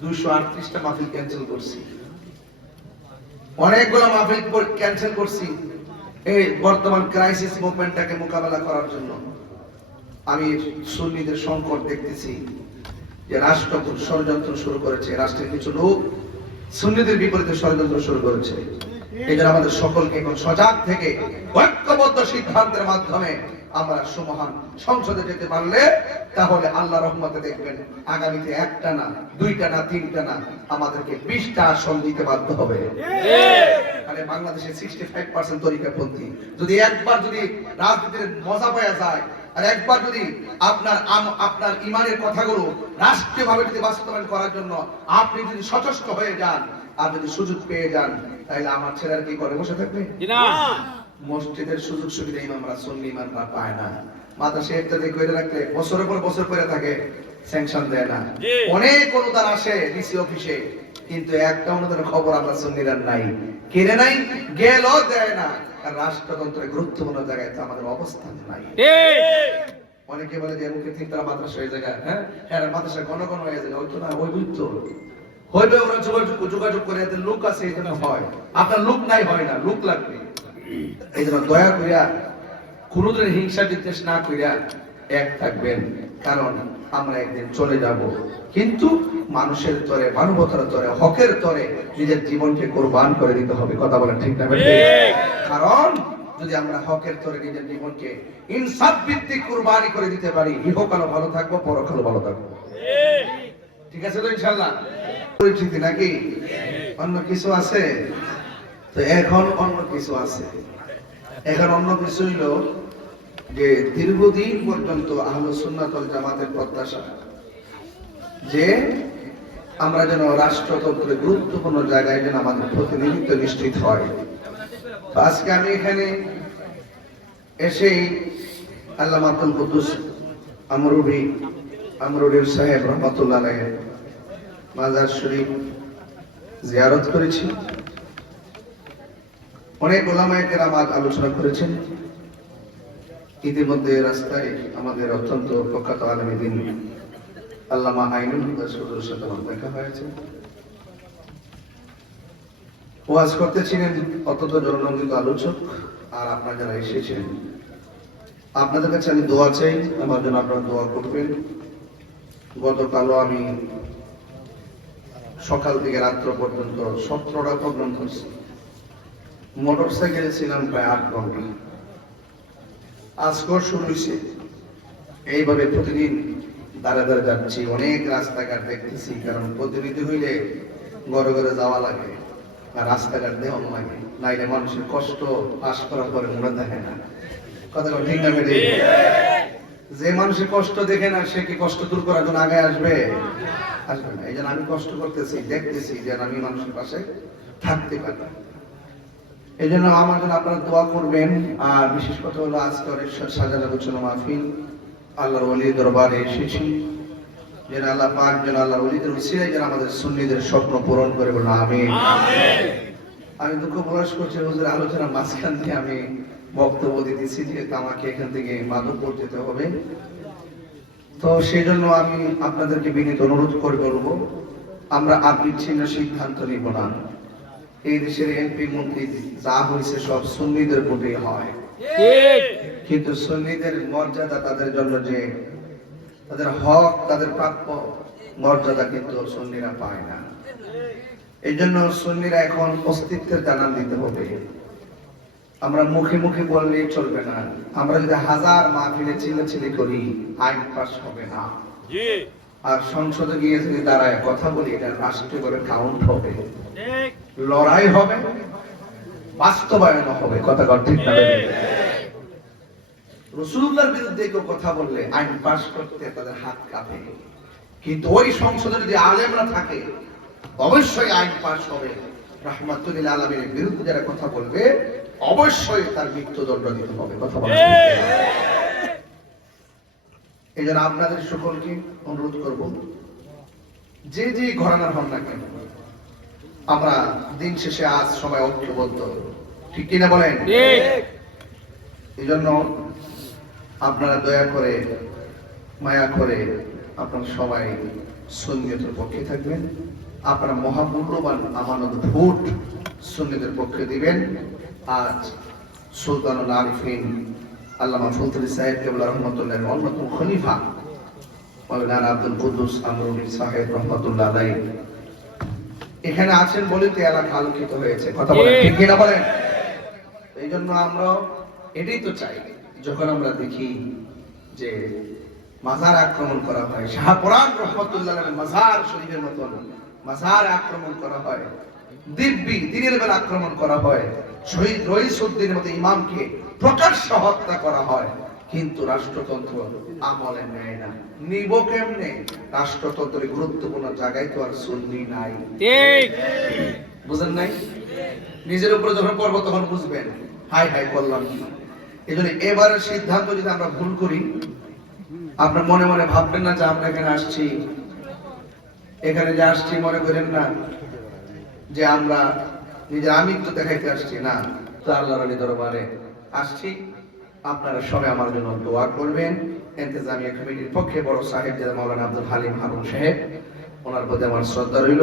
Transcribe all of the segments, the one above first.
238টা মাহফিল ক্যান্সেল করছি, অনেকগুলো মাহফিল ক্যান্সেল করছি এই বর্তমান ক্রাইসিস মুভমেন্টটাকে মোকাবেলা করার জন্য। আমি সুন্নিদের সংকট দেখতেছি যে রাষ্ট্র ষড়যন্ত্র শুরু করেছে, রাষ্ট্রের কিছু লোক সুন্নিদের বিপরীতে ষড়যন্ত্র শুরু করেছে। এই জন্য আমাদের সকলকে এখন সজাগ থেকে ঐক্যবদ্ধ সিদ্ধান্তের মাধ্যমে আমরা সুমহান সংসদে যেতে পারলে তাহলে আল্লাহ রহমতে দেখবেন আগামীতে একটা না, দুইটা না, তিনটা না, আমাদেরকে 20টা আসন দিতে বাধ্য হবে। মানে বাংলাদেশে 65% তরিকাপন্থী। যদি একবার যদি রাজনীতির মজা পাওয়া যায় আর একবার যদি আপনার ইমানের কথাগুলো রাষ্ট্রীয়ভাবে যদি বাস্তবায়ন করার জন্য আপনি যদি সচেষ্ট হয়ে যান আর যদি সুযোগ পেয়ে যান, তাহলে আমার ছেলেরা কি করে বসে থাকবে? মসজিদের সুযোগ সুবিধা ইমামরা সুন্নি ইমামরা পায় না। মাদ্রাসা ইত্যাদি করে রাখলে বছরের পর বছর করে থাকে, স্যাংশন দেয় না। অনেক অনুদান আসে ডিসি অফিসে, কিন্তু একটা অনুদানের খবর আমরা সুন্নিরা নাই, কেড়ে নাই, গেলও দেয় না। আর রাষ্ট্রতন্ত্রের গুরুত্বপূর্ণ জায়গায় তো আমাদের অবস্থান নাই। অনেকে বলে যে মুখে ঠিক তারা মাদ্রাসা হয়ে যায়, হ্যাঁ হ্যাঁ মাদ্রাসা ঘন ঘন হয়ে যায়, ওই তো না, ওই বুঝতো হইবে, ওরা যোগাযোগ করে এদের লোক আছে এই জন্য হয়। আপনার লোক নাই, হয় না, লোক লাগবে। এই জন্য দয়া করিয়া কোনদিন হিংসা বিদ্বেষ না করিয়া এক থাকবেন, কারণ আমরা একদিন চলে যাব, কিন্তু মানুষের তরে, মানবতার তরে, হকের তরে নিজের জীবনকে কোরবান করে দিতে হবে। কথা বলেন ঠিক না? কারণ যদি আমরা হকের তরে নিজের জীবনকে ইনসাফ ভিত্তিক কোরবানি করে দিতে পারি, ইহকালও ভালো থাকবো, পরকালও ভালো থাকবো। ঠিক আছে তো ইনশাআল্লাহ? পরিচিতি নাকি অন্য কিছু আছে? তো এখন অন্য কিছু আছে। এখন অন্য কিছু হইল যে দীর্ঘদিন পর্যন্ত আহলুস সুন্নাত ওয়াল জামাতের প্রত্যাশা যে আমরা যেন রাষ্ট্রতন্ত্রের গুরুত্বপূর্ণ জায়গায় যেন আমাদের প্রতিনিধিত্ব নিশ্চিত হয়। তো আজকে আমি এখানে এসেই আল্লামা আব্দুল কুদ্দুস আমরুডি সাহেব রহমাতুল্লাহ আলাইহি মাজার শরীফ জিয়ারত করেছি। অনেক ওলামায়ে কেরাম আলোচনা করেছেন। ইতিমধ্যে রাস্তায় আমাদের অত্যন্ত প্রখ্যাত আলেম দ্বীন আল্লামা আইনুল হুদার সাথে দেখা হয়েছে। ওয়াজ করতেছিলেন অত্যন্ত জননন্দিত আলোচক। আর আপনারা যারা এসেছেন, আপনাদের কাছে আমি দোয়া চাই, আমার জন্য আপনারা দোয়া করবেন। গতকালও আমি সকাল থেকে রাত্র পর্যন্ত 17টা প্রোগ্রাম করছি। মোটর সাইকেলে ছিলাম প্রায় 8 ঘন্টা। আজকেও শুরু হয়েছে। এইভাবে প্রতিদিন দাঁড়া দাঁড়া যাচ্ছি, অনেক রাস্তাঘাট দেখতেছি, কারণ প্রতিনিধি হইলে ঘরে ঘরে যাওয়া লাগে আর রাস্তাঘাট দেওয়া লাগে, নাইলে মানুষের কষ্ট পাশ করার পরে মনে দেখে না। কথা ঠিক না? যে মানুষের কষ্ট দেখে না, সে কি কষ্ট দূর করার জন্য আগে আসবে? আসবে না। এই জন্য আমি কষ্ট করতেছি, দেখতেছি যে আমি মানুষের পাশে থাকতে পারি। এই জন্য আমার জন্য আপনারা দোয়া করবেন। আর বিশেষ কথা হলো আজকে অনেক সাজানো আলোচনা মাহফিল, আল্লাহর ওলির দরবারে এসেছি, যেন আল্লাহ পাক যেন আল্লাহর ওলিদের উসিলায় যেন আমাদের সুন্নিদের স্বপ্ন পূরণ করে বলুন আমিন। আমি দুঃখ প্রকাশ করছি, হুজুর আলোচনার মাঝখান দিয়ে আমি বক্তব্য দিতেছি যে আমাকে এখান থেকে মাধবপুর যেতে হবে। তো সেই জন্য আমি আপনাদেরকে বিনীত অনুরোধ করে বলবো, আমরা আর বিচ্ছিন্ন সিদ্ধান্ত নিব না। এই দেশের এমপি মন্ত্রী যা হয়েছে সব সুন্নিদের ভোটে হয়, কিন্তু সুন্নিদের মর্যাদা, তাদের জন্য যে তাদের হক, তাদের প্রাপ্য মর্যাদা কিন্তু সুন্নিরা পায় না। এই জন্য সুন্নিরা এখন অস্তিত্বের জানান দিতে হবে। আমরা মুখে মুখে বললেই চলবে না। আমরা যদি হাজার মাহফিলে চিল্লাচিল্লি করি, আইন পাস হবে না। আর সংসদে গিয়ে যদি দাঁড়ায় কথা বলি, এটা রাষ্ট্রীয়ভাবে কাউন্ট হবে, লড়াই হবে, বাস্তবায়ন হবে। কথা ঠিক না? রাসূলুল্লাহর বিরুদ্ধে কেউ কথা বললে আইন পাস করতে তাদের হাত কাঁপে, কিন্তু ওই সংসদে যদি আলেমরা থাকে অবশ্যই আইন পাস হবে। রাহমাতুল লিল আলামিনের বিরুদ্ধে যারা কথা বলবে অবশ্যই তার মৃত্যুদণ্ড দিতে হবে। কথা বলা এই জন্য আপনাদের সকলকে অনুরোধ করব, যে যে ঘরানার হন না কেন, আমরা দিন শেষে আজ সবাই ঐক্যবদ্ধ, ঠিক কিনা বলেন? এই জন্য আপনারা দয়া করে, মায়া করে আপনারা সবাই সুন্নিয়তের পক্ষে থাকবেন। আপনারা মহামূল্যবান আমানত ভোট সুন্নিদের পক্ষে দিবেন। আজ সুলতানুল আরিফিন আল্লামা ফুলতলি সাহেব কেবলা রহমতুল্লাহ অন্যতম খলিফা মাওলানা আব্দুল কুদ্দুস আমরুনি সাহেব রহমতুল্লাহ আলাইহি এখানে আছেন বলে তো এলাকা আলোকিত হয়েছে। কথা বলেন ঠিক কিনা বলেন? এই জন্য আমরা এটাই তো চাই, যখন আমরা দেখি যে মাজার আক্রমণ করা হয়, শাহপুরান রহমতুল্লাহ আলাইহির মাজার শরীফের মতন মাজার আক্রমণ করা হয়, দিব্যি দিনের বেলা আক্রমণ করা হয়, শহীদ রইসউদ্দিনের মতো ইমামকে প্রকাশ্য হত্যা করা হয়, কিন্তু রাষ্ট্রতন্ত্র আমলে নেয় না। নিব কেমনে? রাষ্ট্রতন্ত্রের গুরুত্বপূর্ণ জায়গায় তো আর সুন্নি নাই। ঠিক বুঝেন নাই? নিজের উপরে যখন পড়বো তখন বুঝবেন হাই হাই করলাম কি। এই জন্য এবারের সিদ্ধান্ত যদি আমরা ভুল করি, আপনার মনে মনে ভাববেন না যে আমরা এখানে আসছি, এখানে যে আসছি মনে করেন না যে আমরা নিজের আমিত্ব দেখাইতে আসছি, না, তো আল্লাহর ওলি দরবারে আসছি। আপনারা সবাই আমার জন্য দোয়া করবেন। ইন্তেজামিয়া কমিটির পক্ষে বড় সাহেব যে মাওলানা আব্দুল হালিম হারুন সাহেব, ওনার প্রতি আমার শ্রদ্ধা রইল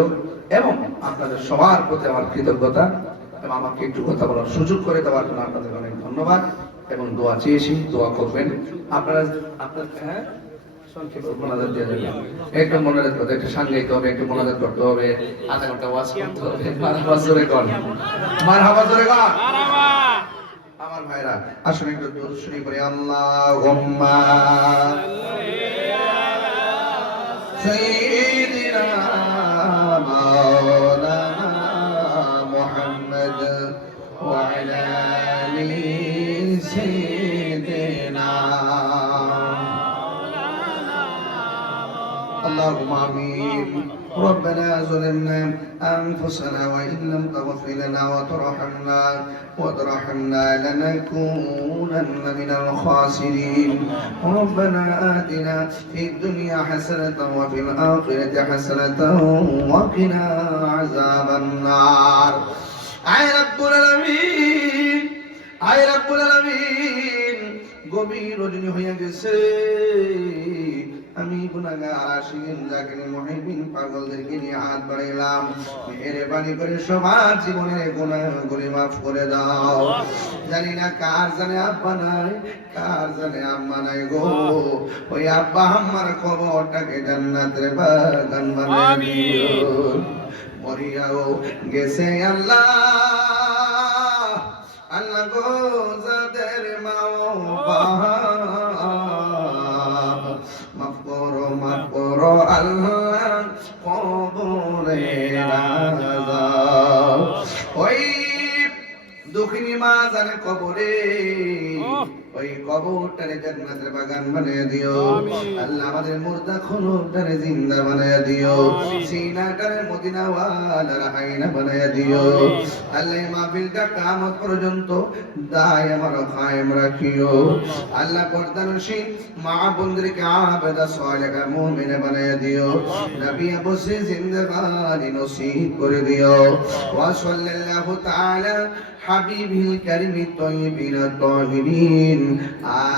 এবং আপনাদের সবার প্রতি আমার কৃতজ্ঞতা, এবং আমাকে একটু কথা বলার সুযোগ করে দেওয়ার জন্য আপনাদের অনেক ধন্যবাদ এবং দোয়া চেয়েছি, দোয়া করবেন আপনারা। আপনার সংক্ষেপে মোনাজাত দিয়ে যাবেন, একটু মোনাজাত করতে, একটু সাংঘাইতে হবে, একটু মোনাজাত করতে হবে, আধা ঘন্টা ওয়াজ করতে হবে। মারহাবা জোরে কর, মারহাবা জোরে কর। আমার ভাইরা আসলে একটু দরুদ শরীফ পড়ি। আল্লাহুম্মা সাইয়্যিদিনা মাওলানা মুহাম্মদ ওয়া আলা আলি সাইয়্যিদিনা اللهم آمين. ربنا ظلمنا أنفسنا وإن لم تغفر لنا وترحمنا لنكونن من الخاسرين. ربنا آتنا في الدنيا حسنة وفي الآخرة حسنة وقنا عذاب النار. আয় রব্বুল আলামিন, আয় রব্বুল আলামিন, গভীর রজনী হয়ে গেছে, আমি গুনাহগার আশিকিন জাকিরিন মুহিবিন পাগলদেরকে নিয়ে হাত বাড়াইলাম, মেহেরবানি করে সবার জীবনের গুনাহগুলি মাফ করে দাও। জানি না কার জানে আব্বা নাই, কার জানে আম্মা নাই গো, ওই আব্বা আম্মার কবরটাকে জান্নাতের বাগান বানায় দিও। মরিয়াও গেছে আল্লাহ, আল্লাহ গো যাদের মা ও মাফ করো আল্লাহ, কবরে আযাব। ওই দুঃখিনী মা জানে কবরে, ওই কবরটারে জান্নাতের বাগান বানিয়ে দিও আল্লাহ। আমাদের মুর্দা খোলটারে জিন্দা বানিয়ে দিও, সিনাটারে মদিনাওয়ালার আয়না বানিয়ে দিও আল্লাহ। মাহফিলটা কিয়ামত পর্যন্ত দায়মান কায়েম রাখিও আল্লাহ। পর্দানশীল মা বোনদেরকে আবেদা সালেহা মুমিনা বানিয়ে দিও, নবী বসে জিন্দেগানি নসিব করে দিও। ওয়া সাল্লাল্লাহু তাআলা হাবিবিল কারীম তাইয়্যিবিন তাহিরিন।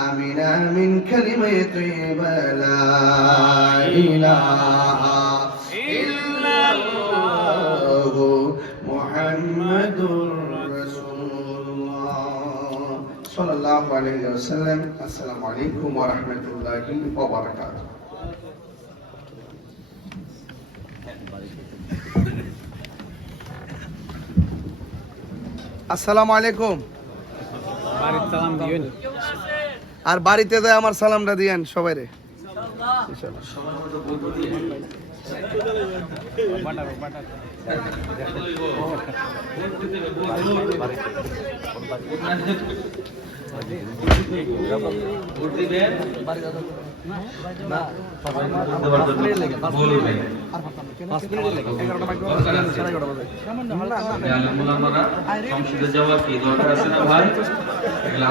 আমিন আমিন কালিমায়ে তাইয়্যিবা লা ইলাহা ইল্লাল্লাহু মুহাম্মাদুর রাসূলুল্লাহ সাল্লাল্লাহু আলাইহি ওয়াসাল্লাম। আসসালামু আলাইকুম ওয়া রাহমাতুল্লাহি ওয়া বারাকাতুহু। আসসালামু আলাইকুম। আর বাড়িতে যায় আমার সালামটা দিয়েন সবাই রে।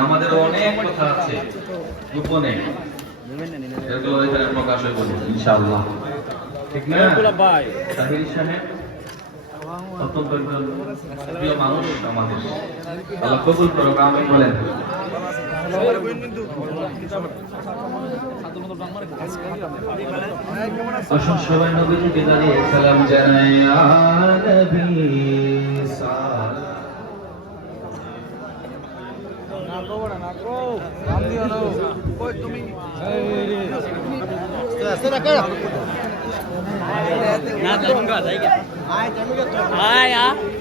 আমাদের অনেক কথা আছে গোপনে, এগুলো এখানে প্রকাশ হয়ে বলবো ইনশাআল্লাহ, ঠিক না? তাহির সাহেব অত্যন্ত প্রিয় মানুষ আমাদের, আল্লাহ কবুল করুক, আমিন বলেন। আসুন সবাই নবী থেকে দাঁড়িয়ে সালাম জানাই ইয়া নবী সালাম। Ai,